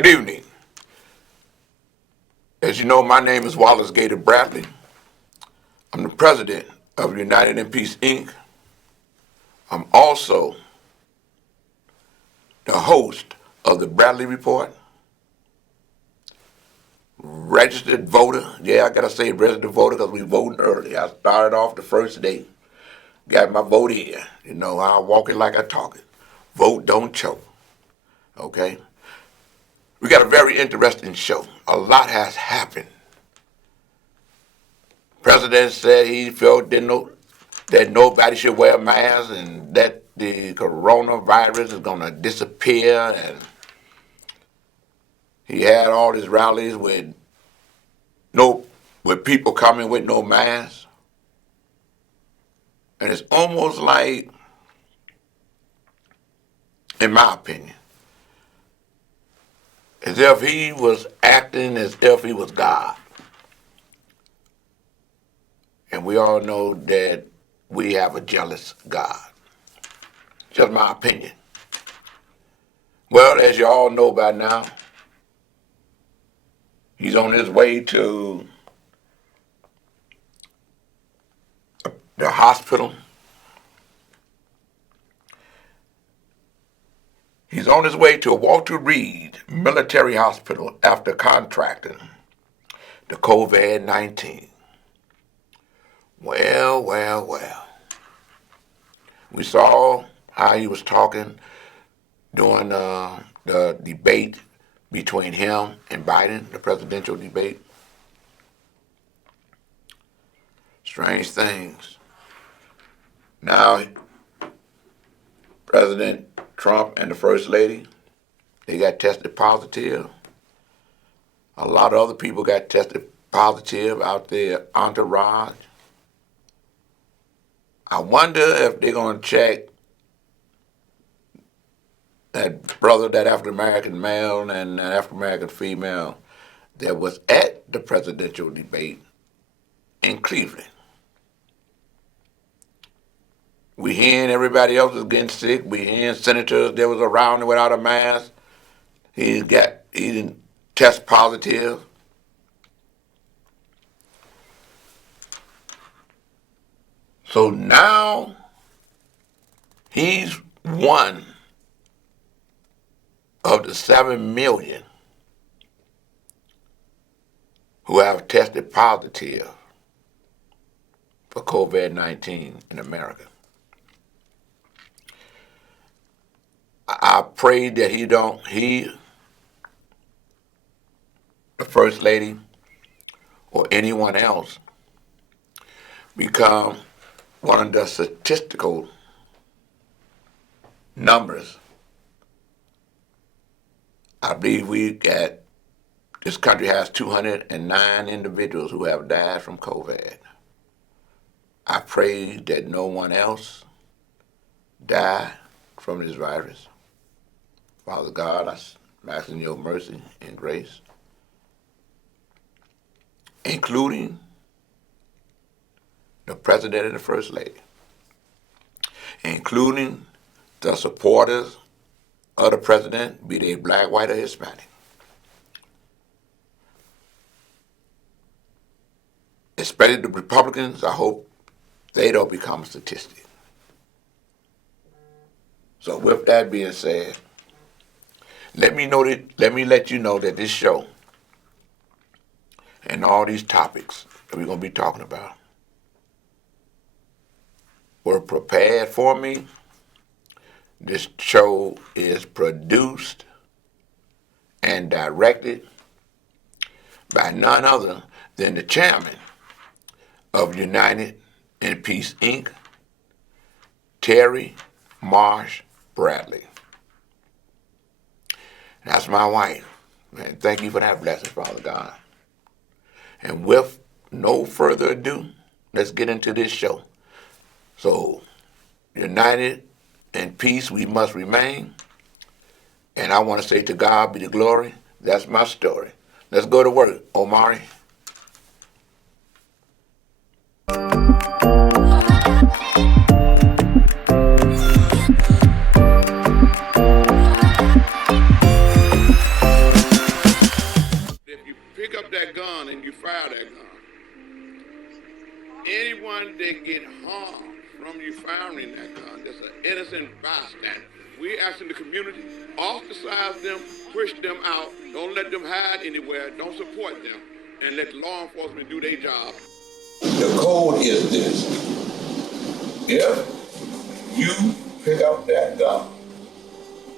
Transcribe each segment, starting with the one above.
Good evening. As you know, my name is Wallace Gator Bradley. I'm the president of United in Peace, Inc. I'm also the host of the Bradley Report. Registered voter. Yeah, I gotta say registered voter because we voting early. I started off the first day. Got my vote in. You know, I walk it like I talk it. Vote, don't choke. Okay? We got a very interesting show. A lot has happened. President said he felt that nobody should wear a mask and that the coronavirus is going to disappear. And he had all his rallies with people coming with no mask. And it's almost like, in my opinion, as if he was acting as if he was God. And we all know that we have a jealous God. Just my opinion. Well, as you all know by now, he's on his way to the hospital. He's on his way to Walter Reed Military Hospital after contracting the COVID-19. Well. We saw how he was talking during the debate between him and Biden, the presidential debate. Strange things. Now, President Trump and the First Lady, they got tested positive. A lot of other people got tested positive out there, entourage. I wonder if they're going to check that brother, that African-American male and that African-American female that was at the presidential debate in Cleveland. We hearing everybody else is getting sick. We hearing senators that was around without a mask. He didn't test positive. So now he's one of the 7 million who have tested positive for COVID-19 in America. I pray that the First Lady, or anyone else, become one of the statistical numbers. I believe this country has 209 individuals who have died from COVID. I pray that no one else die from this virus. Father God, I'm asking your mercy and grace, including the President and the First Lady, including the supporters of the President, be they black, white, or Hispanic. Especially the Republicans, I hope they don't become a statistic. So with that being said, let me let you know that this show and all these topics that we're going to be talking about were prepared for me. This show is produced and directed by none other than the chairman of United in Peace, Inc., Terry Marsh Bradley. That's my wife. And thank you for that blessing, Father God. And with no further ado, let's get into this show. So, united in peace we must remain. And I want to say to God be the glory. That's my story. Let's go to work, Omari. anyone that get harmed from you firing that gun, that's an innocent bystander. We asking the community, ostracize them, push them out, don't let them hide anywhere, don't support them, and let law enforcement do their job. The code is this: if you pick up that gun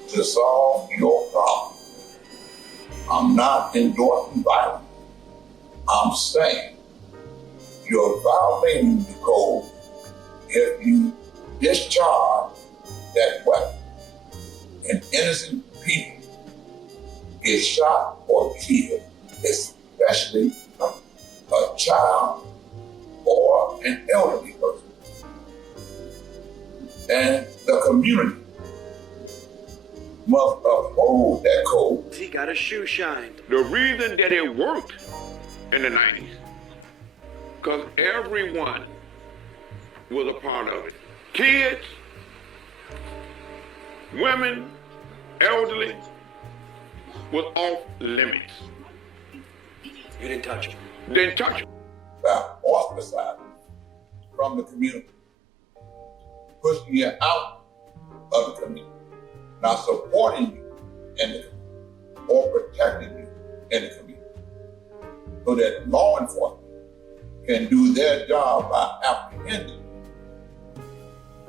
to solve your problem, I'm not endorsing violence. I'm saying you're violating the code if you discharge that weapon and innocent people get shot or killed, especially a child or an elderly person. And the community must uphold that code. He got his shoe shined. The reason that it worked in the 90s, because everyone was a part of it. Kids, women, elderly, was off limits. You didn't touch him. Didn't touch them. By ostracizing from the community, pushing you out of the community, not supporting you in the community, or protecting you in the community, so that law enforcement can do their job by apprehending.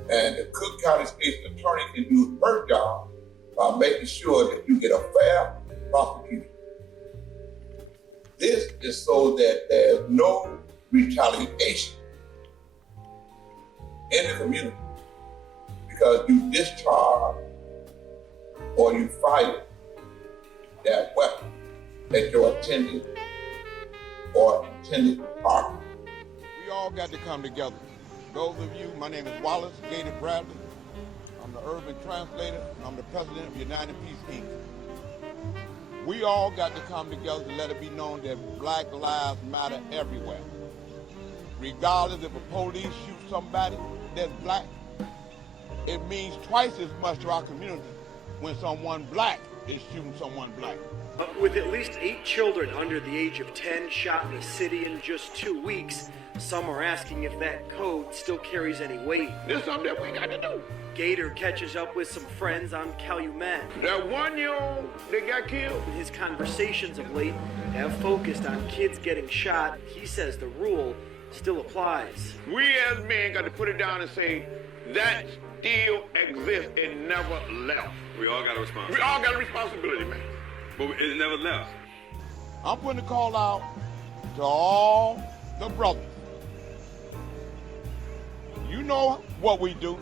And the Cook County State's Attorney can do her job by making sure that you get a fair prosecution. This is so that there's no retaliation in the community because you discharge or you fire that weapon at your intended partner. We all got to come together. Those of you, my name is Wallace Gator Bradley. I'm the urban translator, and I'm the president of United Peace Inc. We all got to come together to let it be known that Black lives matter everywhere. Regardless if a police shoots somebody that's black, it means twice as much to our community when someone black is shooting someone black. With at least 8 children under the age of 10 shot in the city in just 2 weeks, some are asking if that code still carries any weight. This is something that we got to do. Gator catches up with some friends on Calumet. That 1-year-old that got killed. His conversations of late have focused on kids getting shot. He says the rule still applies. We as men got to put it down and say, that still exists. It never left. We all got a responsibility. We all got a responsibility, man. But it never left. I'm putting a call out to all the brothers. You know what we do.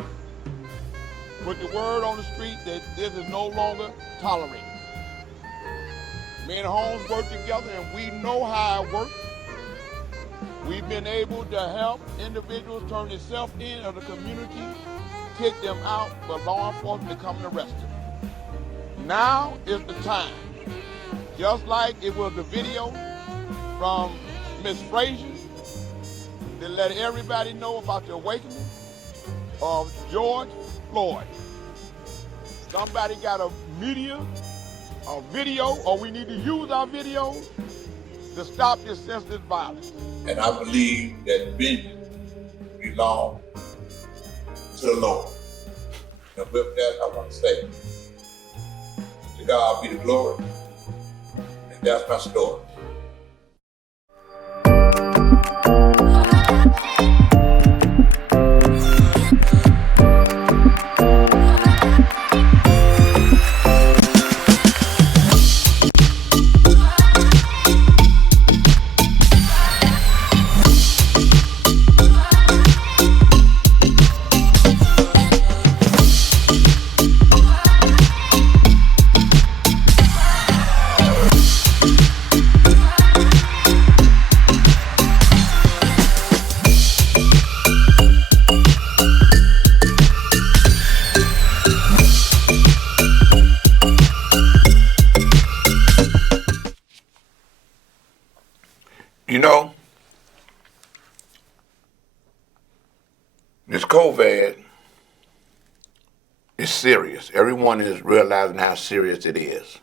Put the word on the street that this is no longer tolerated. Me and Holmes work together and we know how it works. We've been able to help individuals turn themselves in of the community, take them out for law enforcement to come and arrest them. Now is the time. Just like it was the video from Miss Frazier that let everybody know about the awakening of George Floyd. Somebody got a video, or we need to use our videos to stop this senseless violence. And I believe that vengeance belongs to the Lord. And with that, I want to say, to God be the glory. And that's my story. You know, this COVID is serious. Everyone is realizing how serious it is.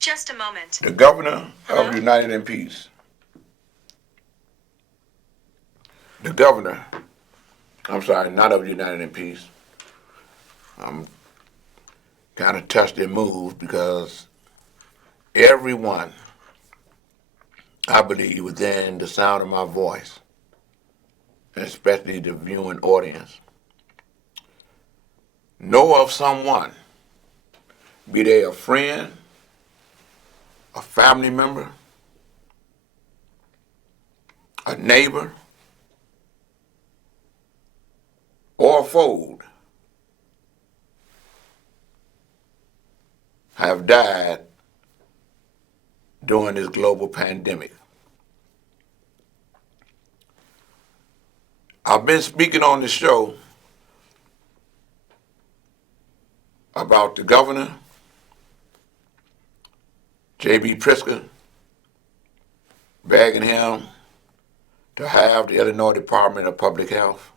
Just a moment. The governor of United in Peace the governor, I'm sorry, not of United in Peace, I'm kind of touched and moved because everyone, I believe, within the sound of my voice, and especially the viewing audience, know of someone, be they a friend, a family member, a neighbor, or a foe, have died during this global pandemic. I've been speaking on the show about the governor, J.B. Pritzker, begging him to have the Illinois Department of Public Health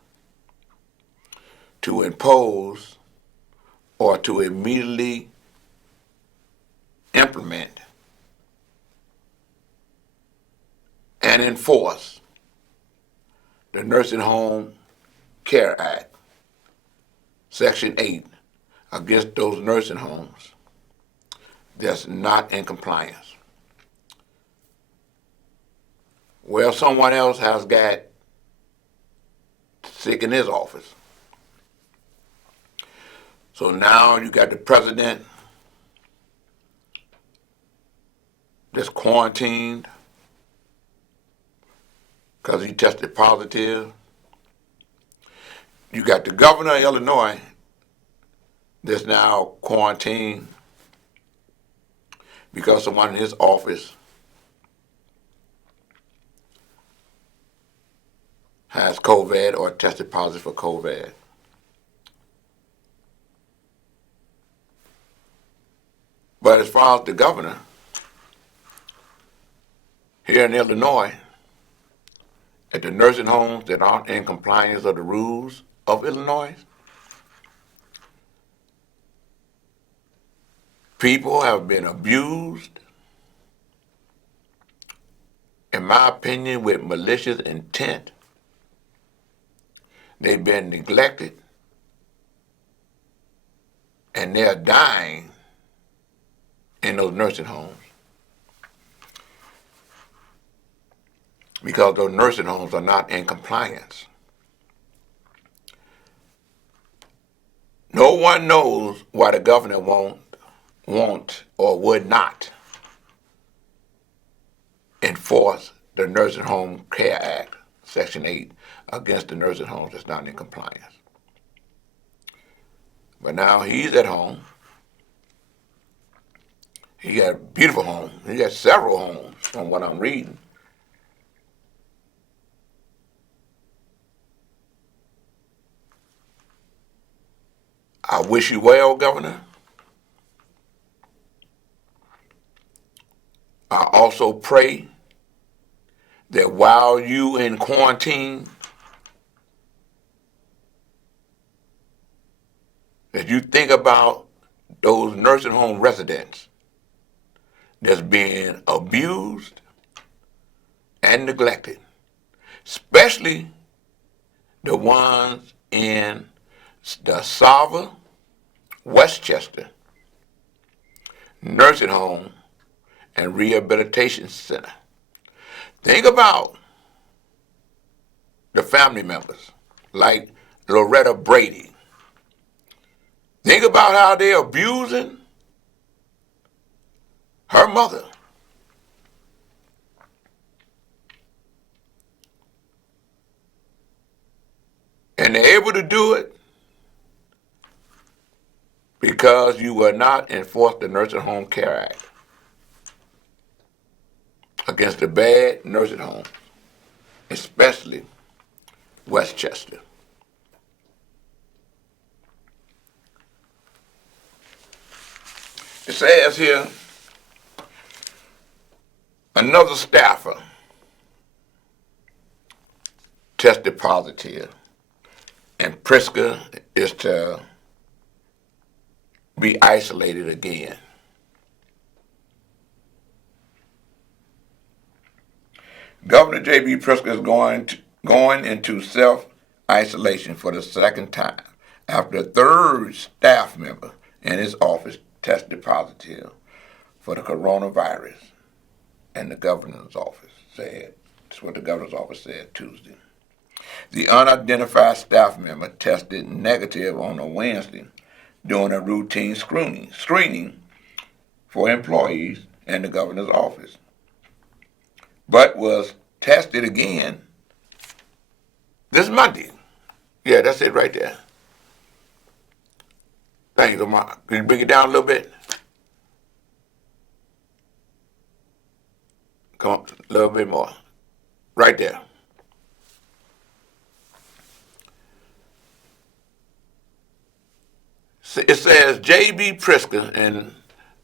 to impose or to immediately implement and enforce the Nursing Home Care Act, Section 8, against those nursing homes that's not in compliance. Well, someone else has got sick in his office. So now you got the president that's quarantined because he tested positive. You got the governor of Illinois that's now quarantined because someone in his office has COVID or tested positive for COVID. But as far as the governor, here in Illinois, at the nursing homes that aren't in compliance of the rules of Illinois, people have been abused, in my opinion, with malicious intent. They've been neglected, and they're dying in those nursing homes because those nursing homes are not in compliance. No one knows why the governor won't or would not enforce the Nursing Home Care Act, Section 8, against the nursing homes that's not in compliance. But now he's at home. He got a beautiful home. He got several homes from what I'm reading. I wish you well, Governor. I also pray that while you in quarantine, that you think about those nursing home residents that's being abused and neglected, especially the ones in the Sava, Westchester Nursing Home and Rehabilitation Center. Think about the family members like Loretta Brady. Think about how they're abusing her mother. And they're able to do it because you will not enforce the Nursing Home Care Act against the bad nursing homes, especially Westchester. It says here, another staffer tested positive, and Pritzker is to be isolated again. Governor J.B. Pritzker is going going into self-isolation for the second time after a third staff member in his office tested positive for the coronavirus, and the governor's office said, that's what the governor's office said Tuesday. The unidentified staff member tested negative on a Wednesday during a routine screening for employees in the governor's office, but was tested again this Monday. Yeah, that's it right there. Thank you, Mark. Can you bring it down a little bit? Come on, a little bit more. Right there. It says J.B. Pritzker and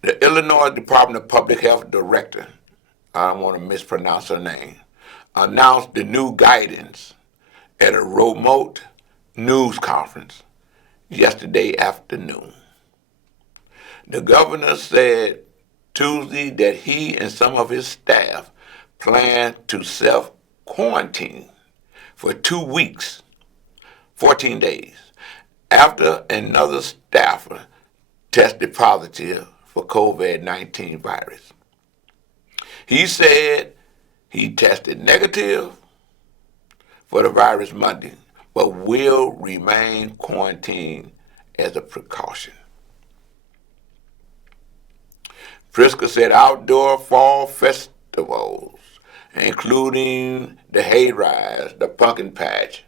the Illinois Department of Public Health Director, I don't want to mispronounce her name, announced the new guidance at a remote news conference yesterday afternoon. The governor said Tuesday that he and some of his staff plan to self-quarantine for 2 weeks, 14 days, after another staffer tested positive for COVID-19 virus. He said he tested negative for the virus Monday, but will remain quarantined as a precaution. Pritzker said outdoor fall festivals, including the hayride, the pumpkin patch,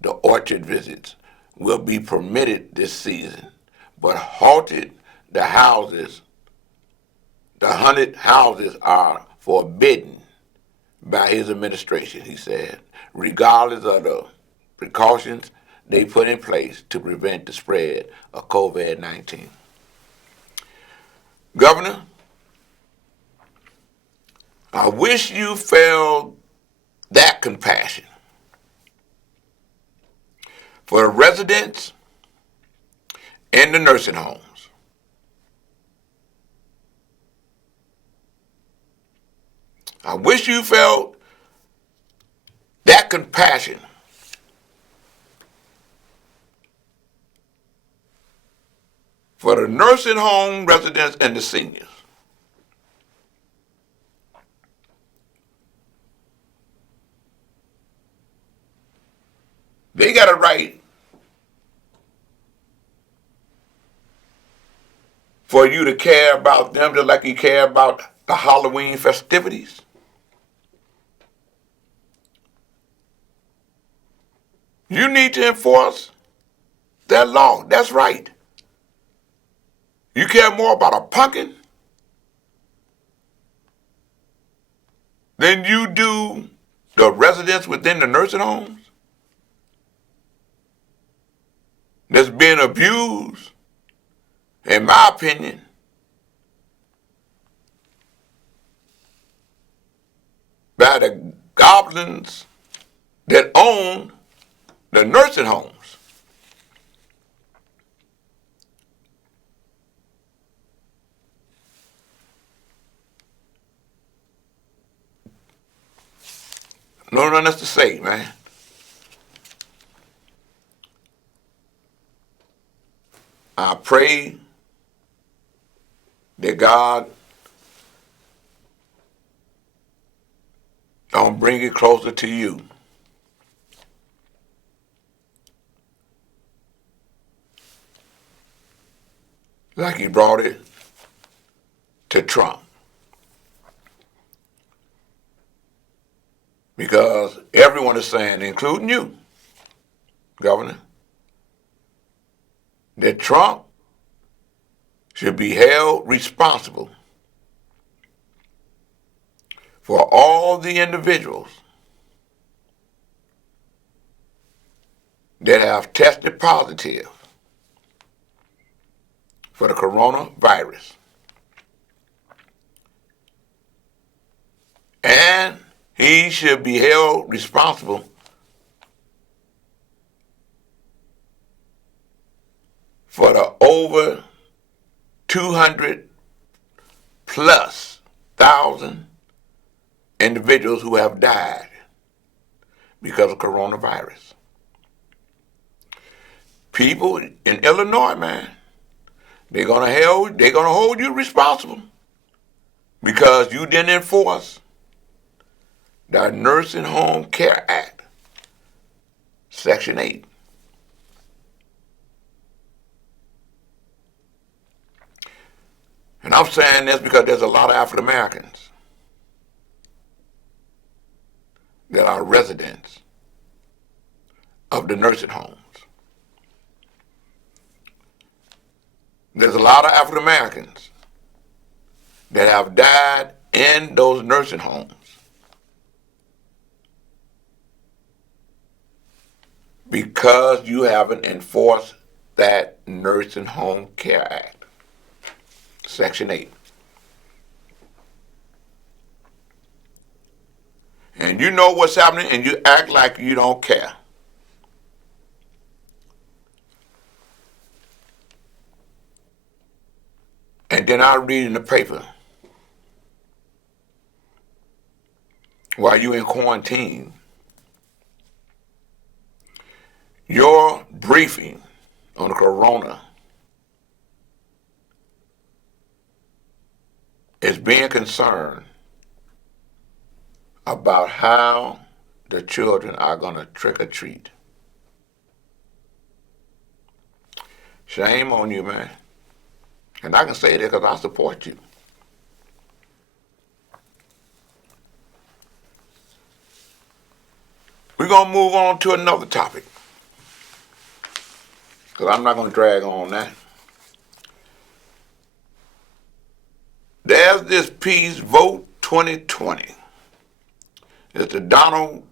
the orchard visits, will be permitted this season, but halted the houses. The haunted houses are forbidden by his administration, he said, regardless of the precautions they put in place to prevent the spread of COVID-19. Governor, I wish you felt that compassion for the residents in the nursing homes. I wish you felt that compassion for the nursing home residents and the seniors. They got a right for you to care about them just like you care about the Halloween festivities. You need to enforce that law. That's right. You care more about a pumpkin than you do the residents within the nursing homes that's being abused, in my opinion, by the goblins that own the nursing homes. No nothing else to say, man. I pray that God don't bring it closer to you. Like he brought it to Trump. Because everyone is saying, including you, Governor, that Trump should be held responsible for all the individuals that have tested positive for the coronavirus. And he should be held responsible for the over 200 plus thousand individuals who have died because of coronavirus. People in Illinois, man, they're gonna hold you responsible because you didn't enforce the Nursing Home Care Act, Section 8. And I'm saying this because there's a lot of African Americans that are residents of the nursing homes. There's a lot of African Americans that have died in those nursing homes because you haven't enforced that Nursing Home Care Act, Section 8. And you know what's happening and you act like you don't care. And then I read in the paper while you in quarantine, your briefing on the corona is being concerned about how the children are going to trick or treat. Shame on you, man. And I can say that because I support you. We're going to move on to another topic because I'm not going to drag on that. There's this piece, Vote 2020. It's the Donald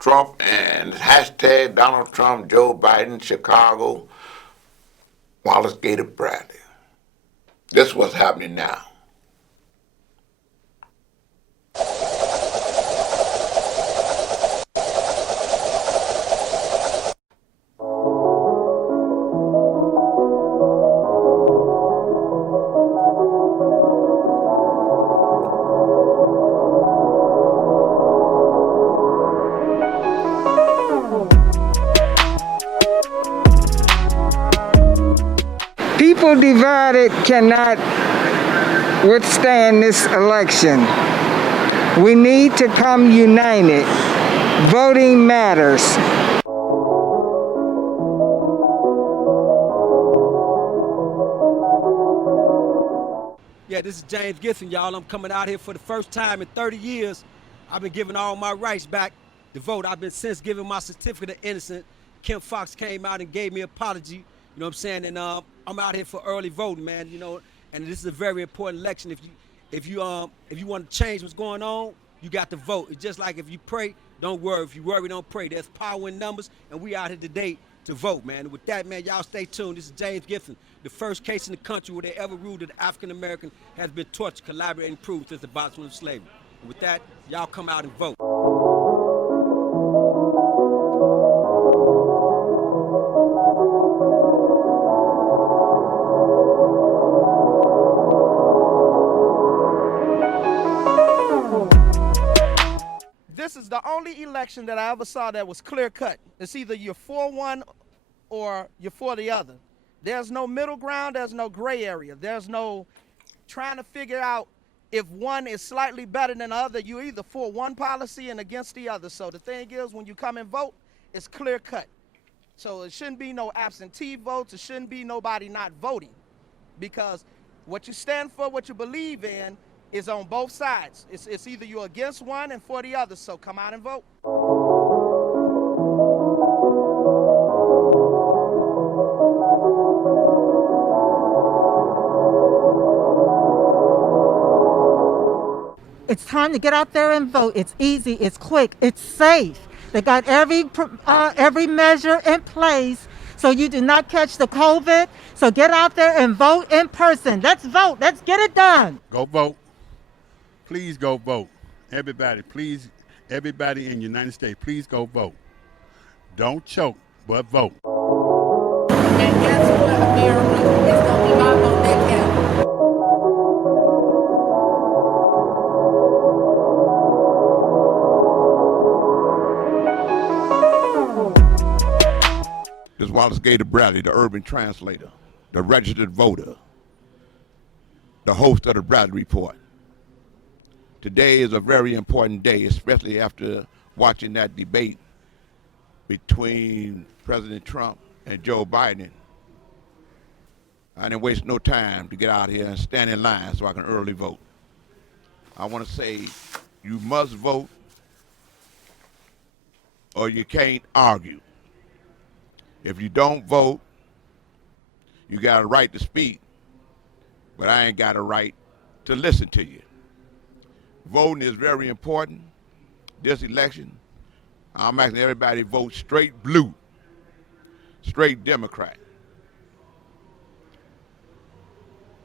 Trump and hashtag Donald Trump, Joe Biden, Chicago, Wallace Gator Bradley. This is what's happening now. People divided cannot withstand this election. We need to come united. Voting matters. Yeah, this is James Gibson, y'all. I'm coming out here for the first time in 30 years. I've been giving all my rights back to vote. I've been since giving my certificate of innocence. Kim Foxx came out and gave me an apology. You know what I'm saying? And I'm out here for early voting, man. You know, and this is a very important election. If you want to change what's going on, you got to vote. It's just like if you pray, don't worry. If you worry, don't pray. There's power in numbers, and we out here today to vote, man. And with that, man, y'all stay tuned. This is James Gibson. The first case in the country where they ever ruled that African American has been tortured, collaborated, and proved since the abolition of slavery. And with that, y'all come out and vote. This is the only election that I ever saw that was clear cut. It's either you're for one or you're for the other. There's no middle ground, there's no gray area. There's no trying to figure out if one is slightly better than the other. You're either for one policy and against the other. So the thing is, when you come and vote, it's clear cut. So it shouldn't be no absentee votes. It shouldn't be nobody not voting, because what you stand for, what you believe in, is on both sides. It's either you're against one and for the other, so come out and vote. It's time to get out there and vote. It's easy, it's quick, it's safe. They got every measure in place so you do not catch the COVID. So get out there and vote in person. Let's vote. Let's get it done. Go vote. Please go vote. Everybody, please, everybody in the United States, please go vote. Don't choke, but vote. And guess what, America? It's going to be my vote that counts. Wallace Gator Bradley, the urban translator, the registered voter, the host of the Bradley Report. Today is a very important day, especially after watching that debate between President Trump and Joe Biden. I didn't waste no time to get out here and stand in line so I can early vote. I want to say you must vote or you can't argue. If you don't vote, you got a right to speak, but I ain't got a right to listen to you. Voting is very important. This election, I'm asking everybody to vote straight blue, straight Democrat.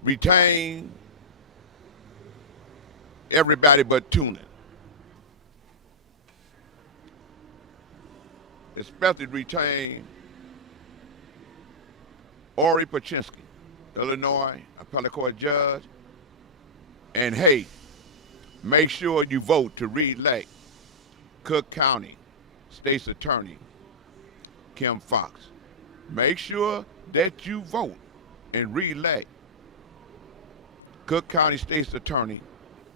Retain everybody but tuning. Especially retain Ori Paczynski, Illinois appellate court judge. And hey, make sure you vote to re-elect Cook County State's Attorney Kim Foxx. Make sure that you vote and re-elect Cook County State's Attorney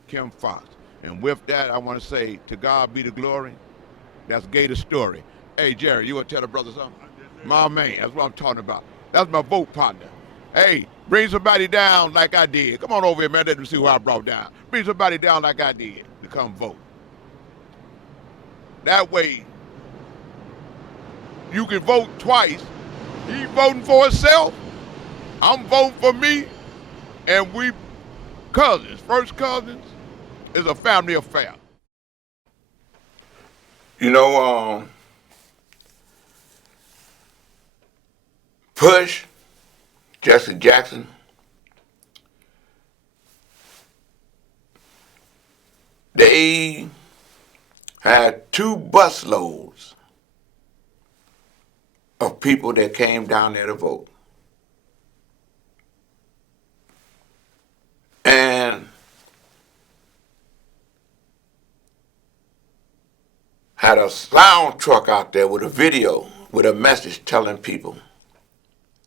Kim Foxx. And with that, I want to say, to God be the glory. That's Gator story. Hey, Jerry, you want to tell the brother something? My man, that's what I'm talking about. That's my vote partner. Hey, bring somebody down like I did. Come on over here, man. Let them see who I brought down. Bring somebody down like I did to come vote. That way, you can vote twice. He's voting for himself. I'm voting for me. And we cousins, first cousins, is a family affair. You know, Push, Jesse Jackson, they had 2 busloads of people that came down there to vote. And had a sound truck out there with a video, with a message telling people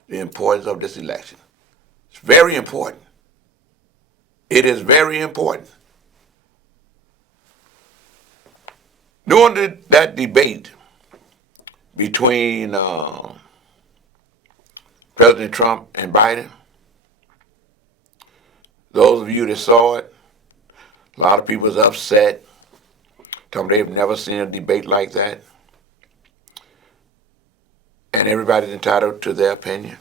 the importance of this election. It's very important. It is very important. During that debate between President Trump and Biden, those of you that saw it, a lot of people was upset. Told them they've never seen a debate like that. And everybody's entitled to their opinion.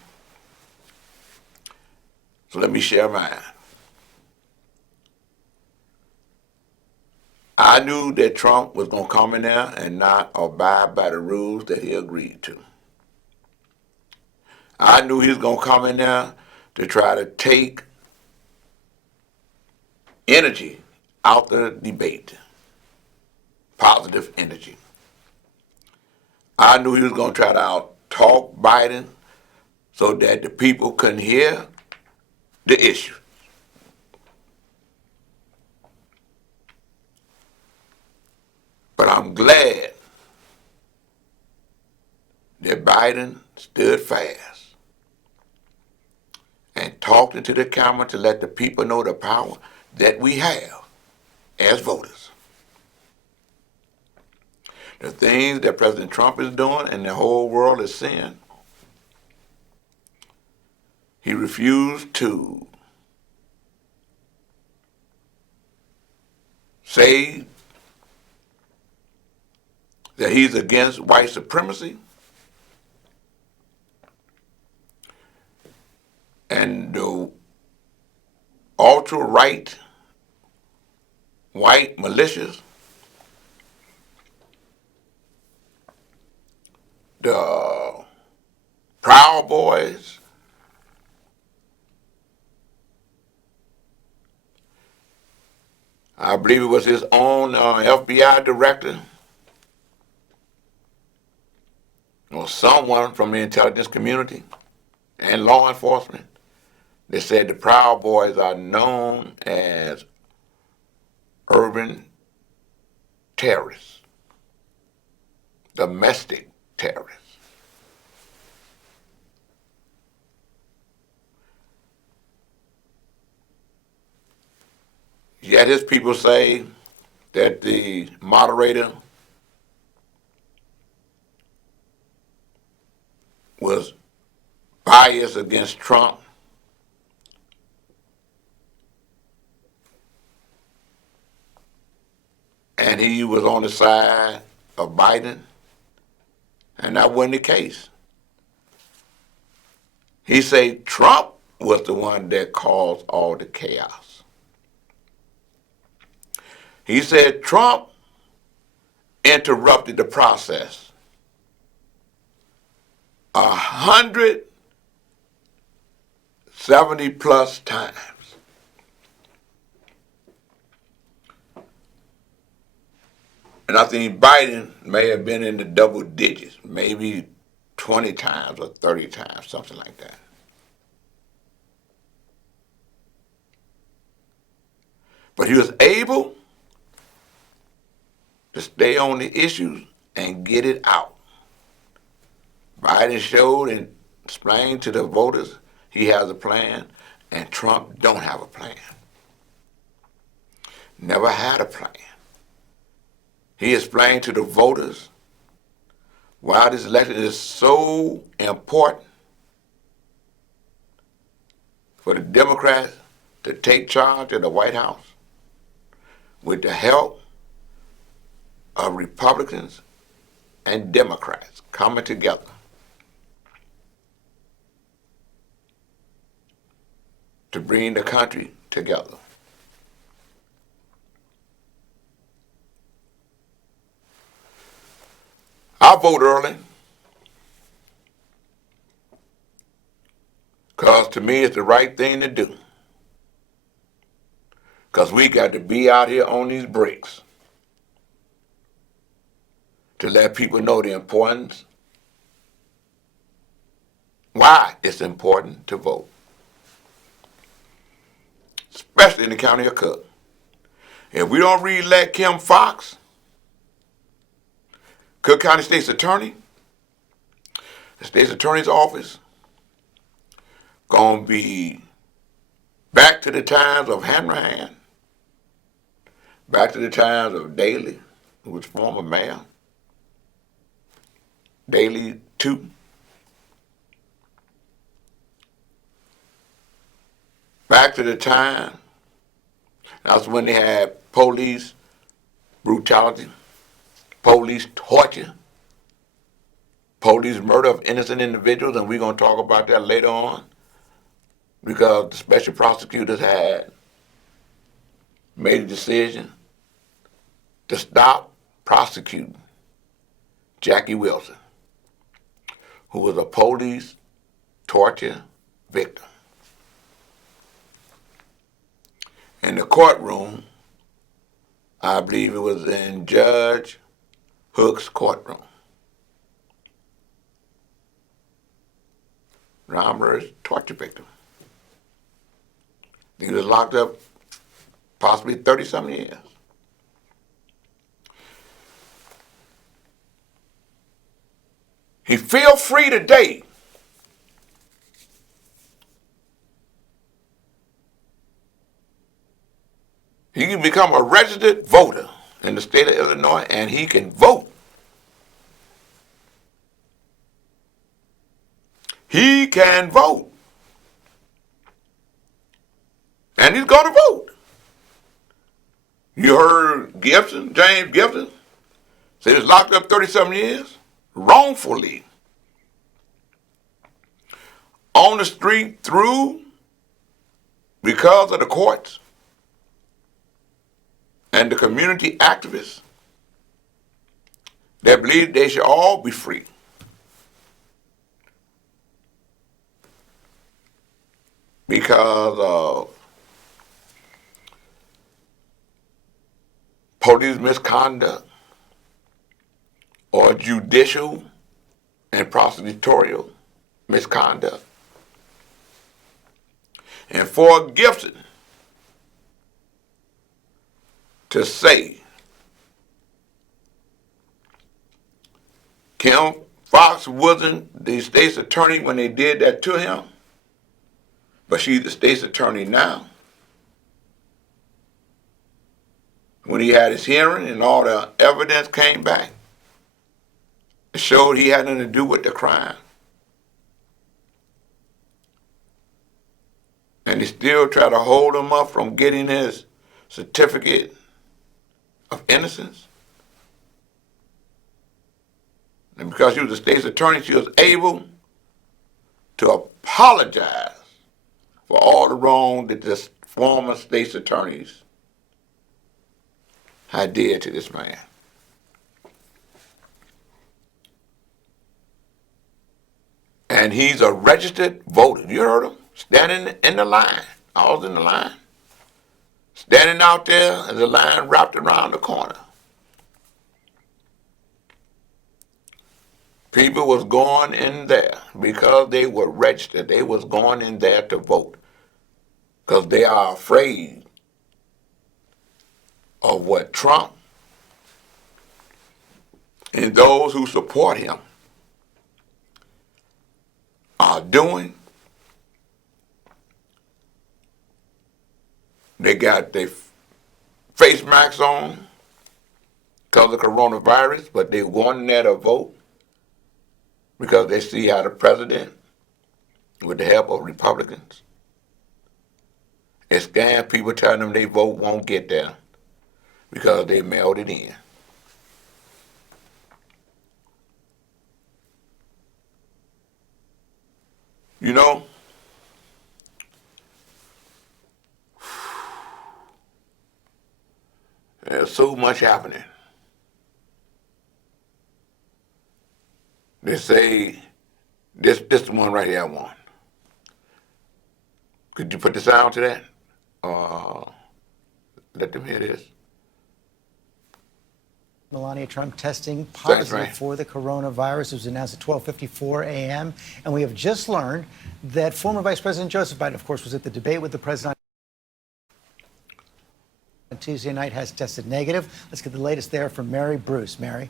So let me share mine. I knew that Trump was going to come in there and not abide by the rules that he agreed to. I knew he was going to come in there to try to take energy out the debate, positive energy. I knew he was going to try to out-talk Biden so that the people couldn't hear the issue. But I'm glad that Biden stood fast and talked into the camera to let the people know the power that we have as voters. The things that President Trump is doing and the whole world is seeing, he refused to say that he's against white supremacy and the ultra-right white militias, the Proud Boys, I believe it was his own FBI director or someone from the intelligence community and law enforcement. They said the Proud Boys are known as urban terrorists, domestic terrorists. Yet his people say that the moderator was biased against Trump. And he was on the side of Biden, and that wasn't the case. He said Trump was the one that caused all the chaos. He said Trump interrupted the process 170 plus times. And I think Biden may have been in the double digits, maybe 20 times or 30 times, something like that. But he was able to stay on the issues and get it out. Biden showed and explained to the voters he has a plan, and Trump don't have a plan. Never had a plan. He explained to the voters why this election is so important for the Democrats to take charge of the White House with the help of Republicans and Democrats coming together to bring the country together. I vote early because to me it's the right thing to do. Because we got to be out here on these bricks to let people know the importance, why it's important to vote, especially in the county of Cook. If we don't re-elect Kim Foxx, Cook County State's Attorney, the State's Attorney's Office, gonna be back to the times of Hanrahan, back to the times of Daley, who was former mayor, Daley 2. Back to the time, that's when they had police brutality, police torture, police murder of innocent individuals, and we're going to talk about that later on because the special prosecutors had made a decision to stop prosecuting Jackie Wilson, who was a police torture victim. In the courtroom, I believe it was in Judge Hook's courtroom. Rahmer's torture victim. He was locked up possibly 30-something years. He feel free today. He can become a registered voter in the state of Illinois, and he can vote. He can vote. And he's going to vote. You heard Gibson, James Gibson, say he was locked up 30-something years, wrongfully. On the street through because of the courts and the community activists that believe they should all be free. Because of police misconduct or judicial and prosecutorial misconduct. And for Gibson to say Kim Foxx wasn't the state's attorney when they did that to him, but she's the state's attorney now. When he had his hearing and all the evidence came back, it showed he had nothing to do with the crime. And they still try to hold him up from getting his certificate of innocence. And because she was the state's attorney, she was able to apologize for all the wrong that the former state's attorneys had did to this man. And he's a registered voter. You heard him? Standing in the line. I was in the line. Standing out there and the line wrapped around the corner. People was going in there because they were registered. They was going in there to vote because they are afraid of what Trump and those who support him are doing. They got their face masks on because of coronavirus, but they going in there to vote because they see how the president, with the help of Republicans, is scamming people, telling them they vote won't get there because they mailed it in. You know, there's so much happening. They say, this the one right here I want. Could you put the sound to that? Let them hear this. Melania Trump testing positive right. for the coronavirus. It was announced at 12:54 a.m. And we have just learned that former Vice President Joseph Biden, of course, was at the debate with the president on Tuesday night, has tested negative. Let's get the latest there from Mary Bruce. Mary.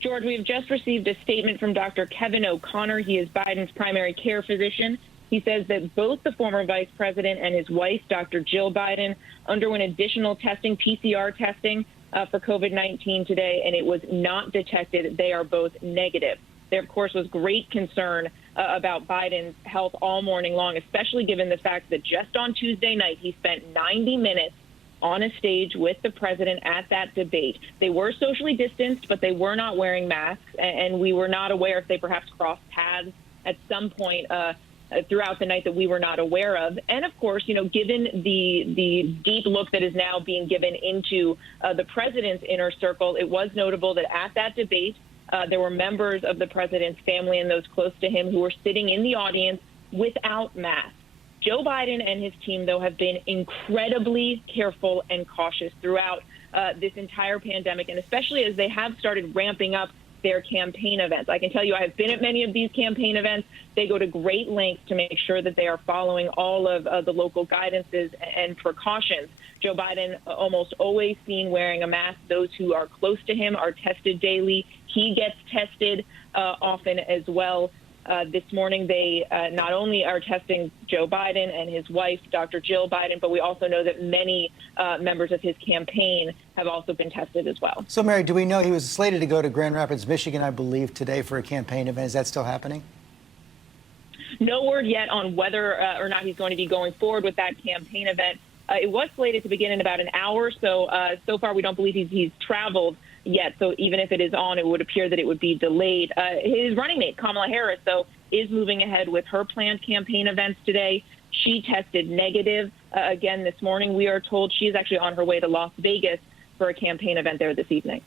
George, we've just received a statement from Dr. Kevin O'Connor. He is Biden's primary care physician. He says that both the former vice president and his wife, Dr. Jill Biden, underwent additional testing, PCR testing, for COVID-19 today, and it was not detected. They are both negative. There, of course, was great concern about Biden's health all morning long, especially given the fact that just on Tuesday night, he spent 90 minutes on a stage with the president at that debate. They were socially distanced, but they were not wearing masks, and we were not aware if they perhaps crossed paths at some point throughout the night that we were not aware of. And of course, you know, given the deep look that is now being given into the president's inner circle, it was notable that at that debate, there were members of the president's family and those close to him who were sitting in the audience without masks. Joe Biden and his team, though, have been incredibly careful and cautious throughout this entire pandemic, and especially as they have started ramping up their campaign events. I can tell you I have been at many of these campaign events. They go to great lengths to make sure that they are following all of the local guidances and precautions. Joe Biden almost always seen wearing a mask. Those who are close to him are tested daily. He gets tested often as well. This morning, they not only are testing Joe Biden and his wife, Dr. Jill Biden, but we also know that many members of his campaign have also been tested as well. So, Mary, do we know he was slated to go to Grand Rapids, Michigan, I believe, today for a campaign event? Is that still happening? No word yet on whether or not he's going to be going forward with that campaign event. It was slated to begin in about an hour, so far we don't believe he's traveled yet. So even if it is on, it would appear that it would be delayed. His running mate, Kamala Harris, though, is moving ahead with her planned campaign events today. She tested negative again this morning. We are told she is actually on her way to Las Vegas for a campaign event there this evening.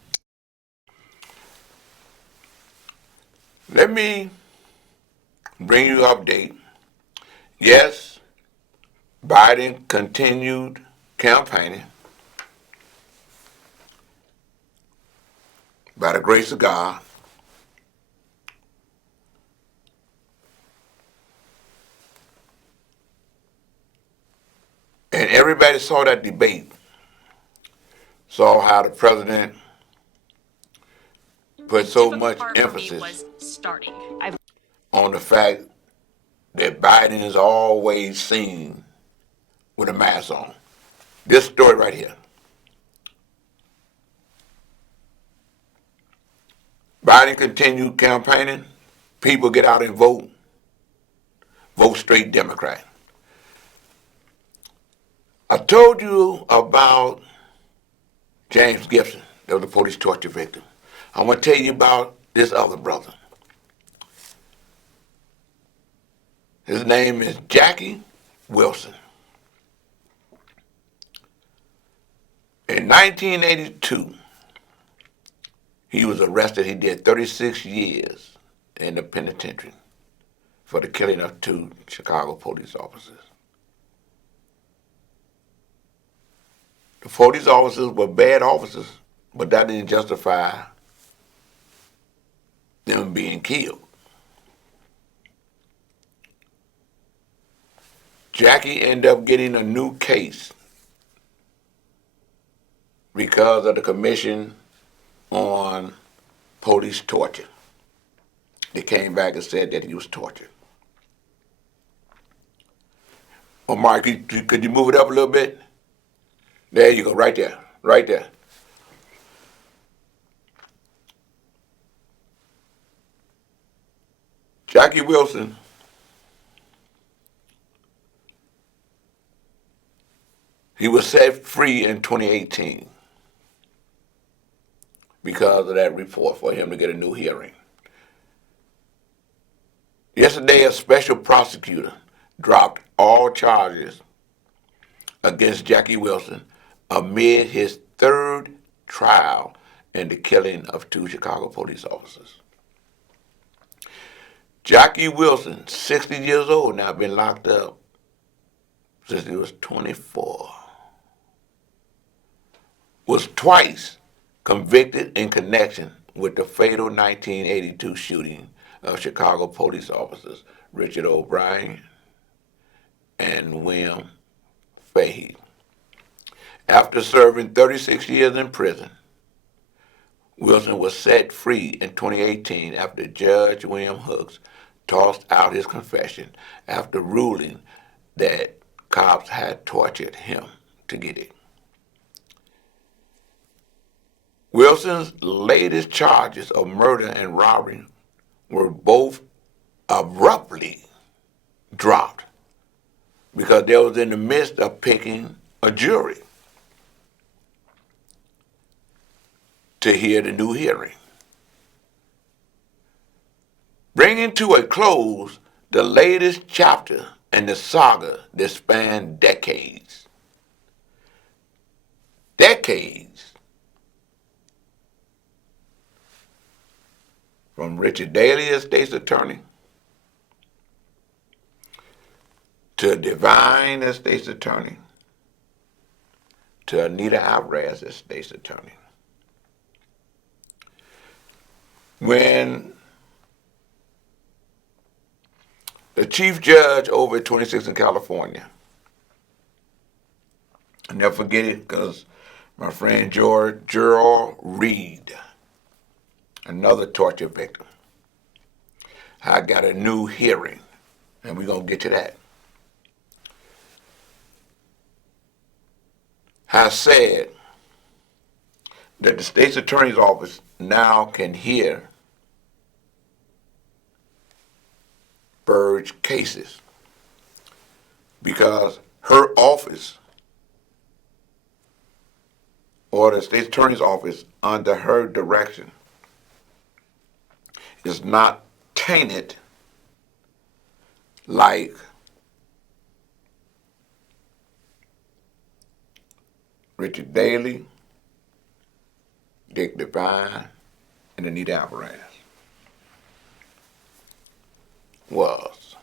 Let me bring you an update. Yes, Biden continued campaigning. By the grace of God, and everybody saw that debate, saw how the president put so much emphasis on the fact that Biden is always seen with a mask on. This story right here. Biden continued campaigning. People get out and vote. Vote straight Democrat. I told you about James Gibson, that was a police torture victim. I want to tell you about this other brother. His name is Jackie Wilson. In 1982, he was arrested. He did 36 years in the penitentiary for the killing of 2 Chicago police officers. The police officers were bad officers, but that didn't justify them being killed. Jackie ended up getting a new case because of the Commission on Police Torture. They came back and said that he was tortured. Oh, Mark, could you move it up a little bit? There you go, right there, right there. Jackie Wilson he was set free in 2018 because of that report for him to get a new hearing. Yesterday, a special prosecutor dropped all charges against Jackie Wilson amid his 3rd trial in the killing of 2 Chicago police officers. Jackie Wilson, 60 years old now, been locked up since he was 24, was twice convicted in connection with the fatal 1982 shooting of Chicago police officers Richard O'Brien and William Fahey. After serving 36 years in prison, Wilson was set free in 2018 after Judge William Hooks tossed out his confession after ruling that cops had tortured him to get it. Wilson's latest charges of murder and robbery were both abruptly dropped because they was in the midst of picking a jury to hear the new hearing. Bringing to a close the latest chapter in the saga that spanned decades. Decades. From Richard Daley as state's attorney to Divine as state's attorney to Anita Alvarez as state's attorney. When the chief judge over at 26 in California, I'll never forget it because my friend Gerald Reed, another torture victim, I got a new hearing, and we're going to get to that. Has said that the state's attorney's office now can hear Burge cases because her office or the state's attorney's office under her direction is not tainted like Richard Daley, Dick Devine, and Anita Alvarez was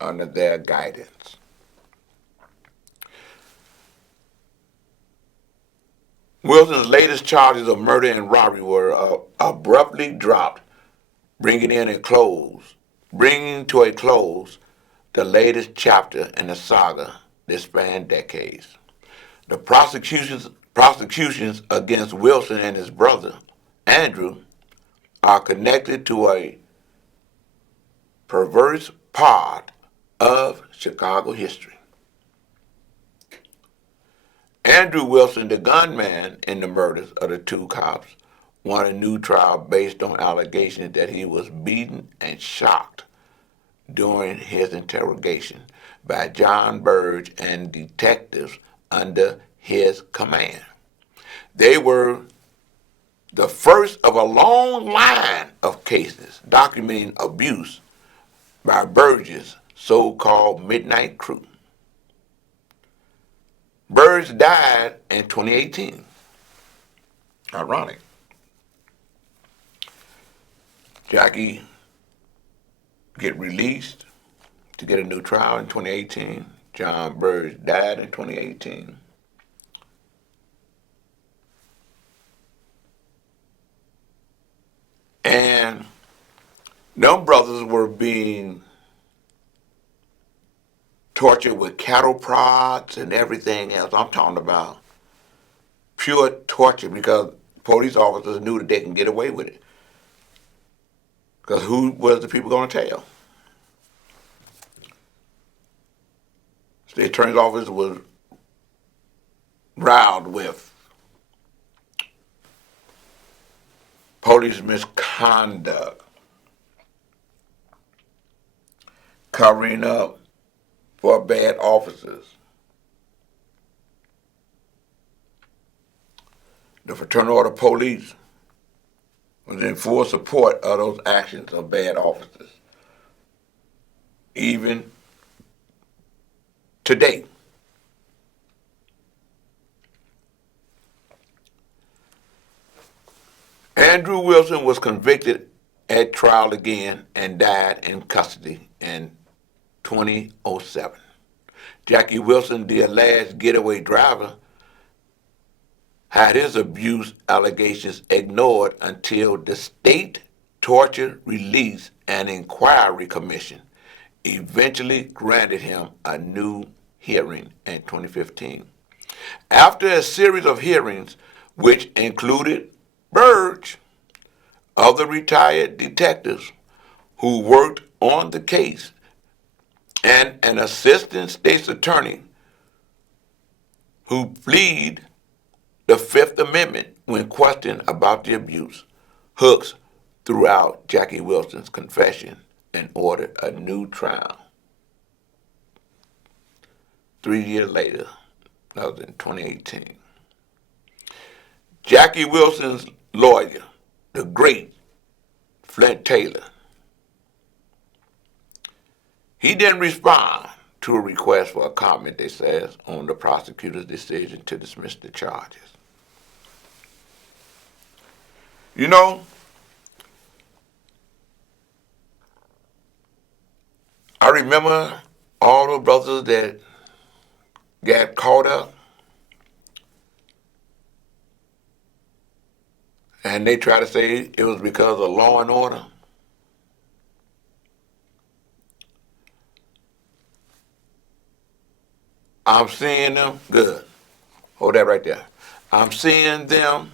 under their guidance. Wilson's latest charges of murder and robbery were abruptly dropped, bringing to a close the latest chapter in the saga that spanned decades. The prosecutions against Wilson and his brother, Andrew, are connected to a perverse part of Chicago history. Andrew Wilson, the gunman in the murders of the 2 cops, want a new trial based on allegations that he was beaten and shocked during his interrogation by John Burge and detectives under his command. They were the first of a long line of cases documenting abuse by Burge's so-called Midnight Crew. Burge died in 2018. Ironic. Jackie get released to get a new trial in 2018. John Burge died in 2018. And them brothers were being tortured with cattle prods and everything else. I'm talking about pure torture because police officers knew that they can get away with it. Because who was the people going to tell? The attorney's office was riled with police misconduct, covering up for bad officers. The Fraternal Order Police was in full support of those actions of bad officers, even today. Andrew Wilson was convicted at trial again and died in custody in 2007. Jackie Wilson, the alleged getaway driver, had his abuse allegations ignored until the State Torture Release and Inquiry Commission eventually granted him a new hearing in 2015. After a series of hearings, which included Burge, other retired detectives who worked on the case, and an assistant state's attorney who plead the Fifth Amendment when questioned about the abuse, Hooks threw out Jackie Wilson's confession and ordered a new trial. 3 years later, that was in 2018. Jackie Wilson's lawyer, the great Flint Taylor, he didn't respond to a request for a comment, they says, on the prosecutor's decision to dismiss the charges. You know, I remember all the brothers that got caught up and they try to say it was because of law and order. I'm seeing them, good. Hold that right there. I'm seeing them,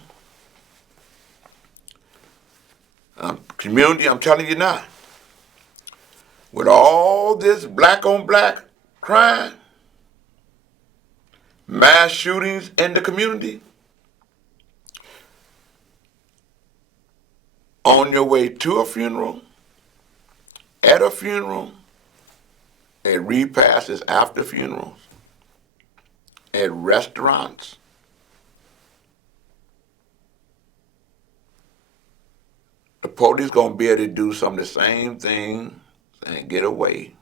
community, I'm telling you now, with all this black on black crime, mass shootings in the community, on your way to a funeral, at a funeral, at repasses after funerals, at restaurants, the police gonna be able to do some of the same things and get away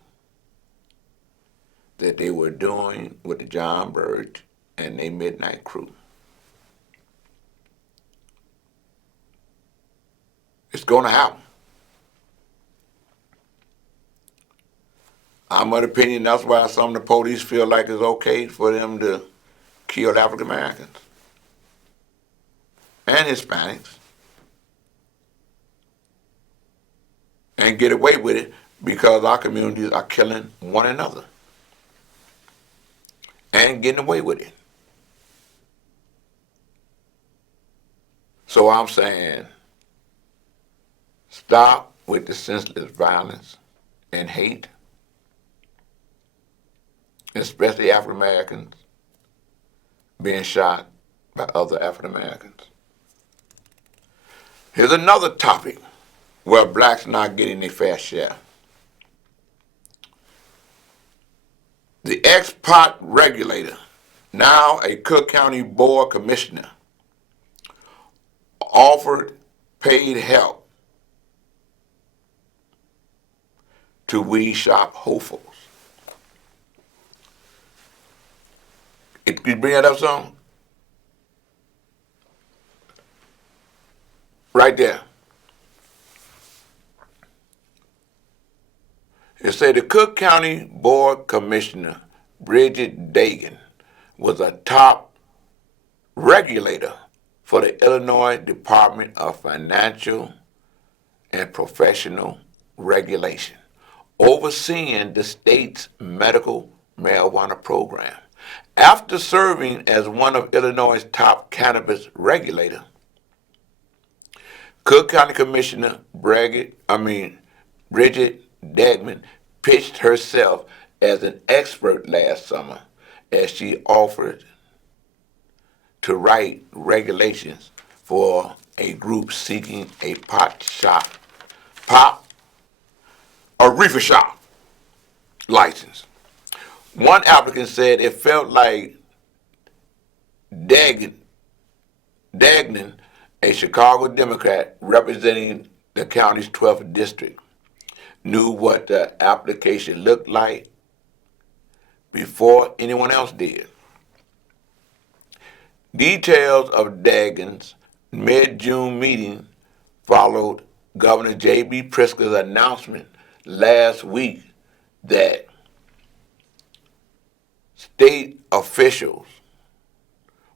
that they were doing with the John Burge and their Midnight Crew. It's gonna happen. I'm of the opinion that's why some of the police feel like it's okay for them to kill African Americans and Hispanics and get away with it because our communities are killing one another and getting away with it. So I'm saying, stop with the senseless violence and hate, especially African Americans being shot by other African Americans. Here's another topic where blacks not getting their fair share. The ex-pot regulator, now a Cook County Board Commissioner, offered paid help to weed shop hopefuls. Can you bring that up some? Right there. It said the Cook County Board Commissioner, Bridget Dagan, was a top regulator for the Illinois Department of Financial and Professional Regulation, overseeing the state's medical marijuana program. After serving as one of Illinois' top cannabis regulators, Cook County Commissioner Bridget Degman pitched herself as an expert last summer as she offered to write regulations for a group seeking a reefer shop license. One applicant said it felt like Dagnan, a Chicago Democrat representing the county's 12th district, knew what the application looked like before anyone else did. Details of Dagan's mid-June meeting followed Governor J.B. Pritzker's announcement last week that state officials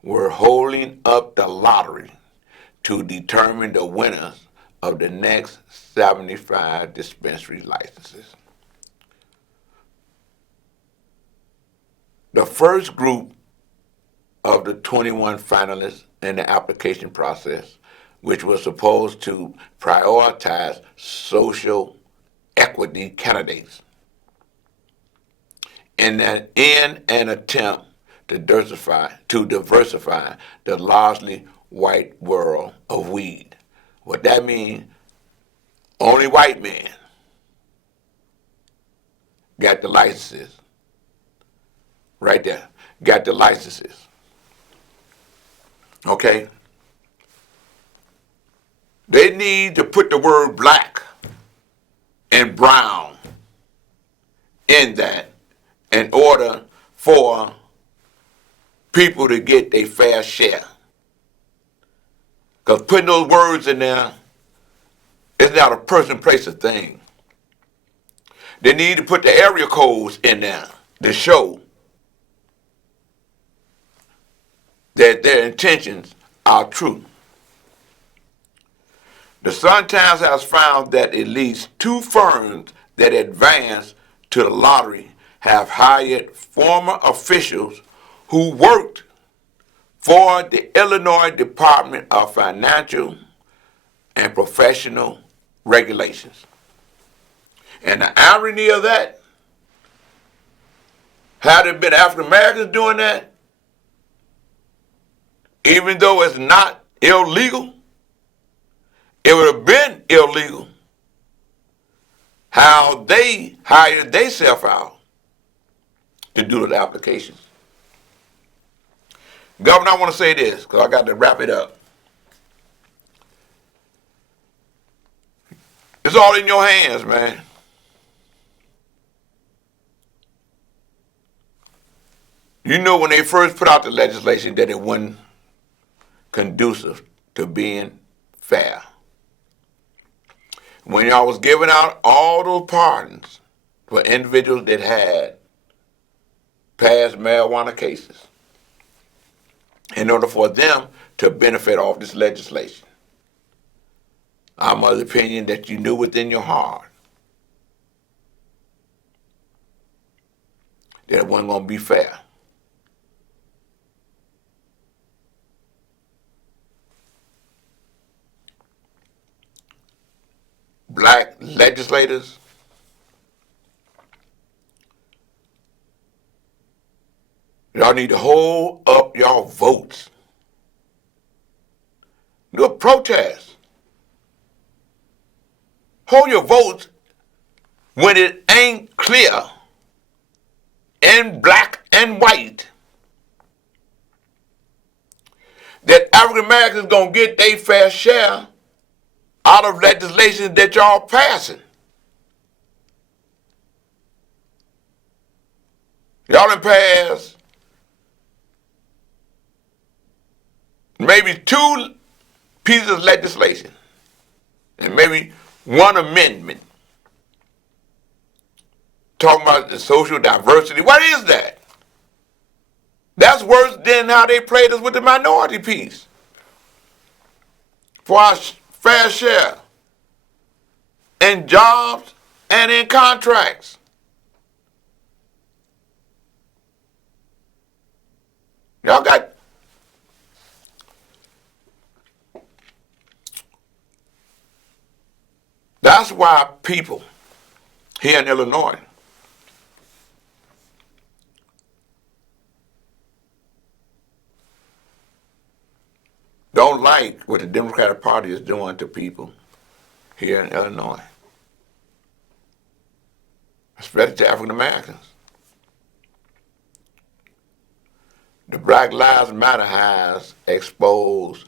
were holding up the lottery to determine the winners of the next 75 dispensary licenses. The first group of the 21 finalists in the application process, which was supposed to prioritize social equity candidates in an attempt to diversify the largely white world of weed. What that means, only white men got the licenses. Right there, got the licenses. Okay? They need to put the word black and brown in that in order for people to get a fair share. Because putting those words in there is not a person, place, or thing. They need to put the area codes in there to show that their intentions are true. The Sun-Times has found that at least 2 firms that advanced to the lottery have hired former officials who worked for the Illinois Department of Financial and Professional Regulations. And the irony of that, had it been African Americans doing that, even though it's not illegal, it would have been illegal how they hired themselves out to do the applications. Governor, I want to say this, because I got to wrap it up. It's all in your hands, man. You know when they first put out the legislation that it wasn't conducive to being fair. When y'all was giving out all those pardons for individuals that had past marijuana cases in order for them to benefit off this legislation. I'm of the opinion that you knew within your heart that it wasn't going to be fair. Black legislators, y'all need to hold up y'all votes. Do a protest. hold your votes when it ain't clear in black and white that African Americans gonna get their fair share out of legislation that y'all passing. Y'all done passed maybe 2 pieces of legislation and maybe 1 amendment talking about the social diversity. What is that? That's worse than how they played us with the minority piece. For our fair share in jobs and in contracts. Y'all got that's why people here in Illinois don't like what the Democratic Party is doing to people here in Illinois, especially to African Americans. The Black Lives Matter has exposed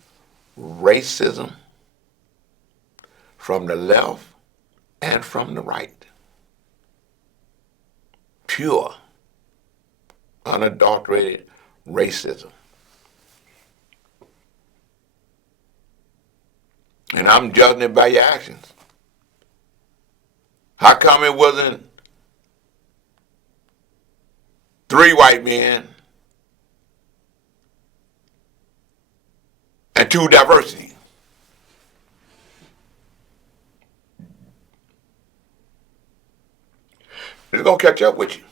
racism from the left and from the right. Pure, unadulterated racism. And I'm judging it by your actions. How come it wasn't 3 white men and 2 diversity? It's going to catch up with you.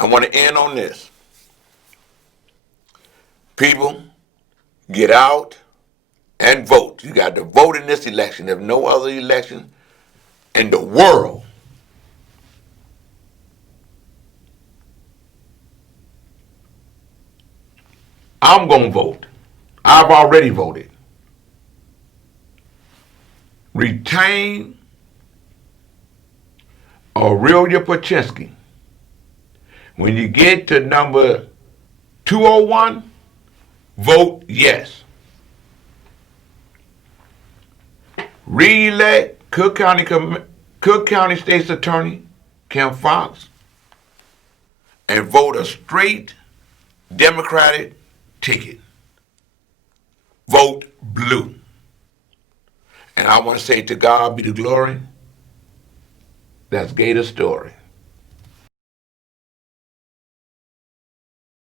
I want to end on this. People, get out and vote. You got to vote in this election. There's no other election in the world. I'm going to vote. I've already voted. Retain Aurelia Paczynski. When you get to number 201, vote yes. Re-elect Cook County State's Attorney Kim Foxx and vote a straight Democratic ticket. Vote blue. And I want to say to God be the glory. That's Gator's story.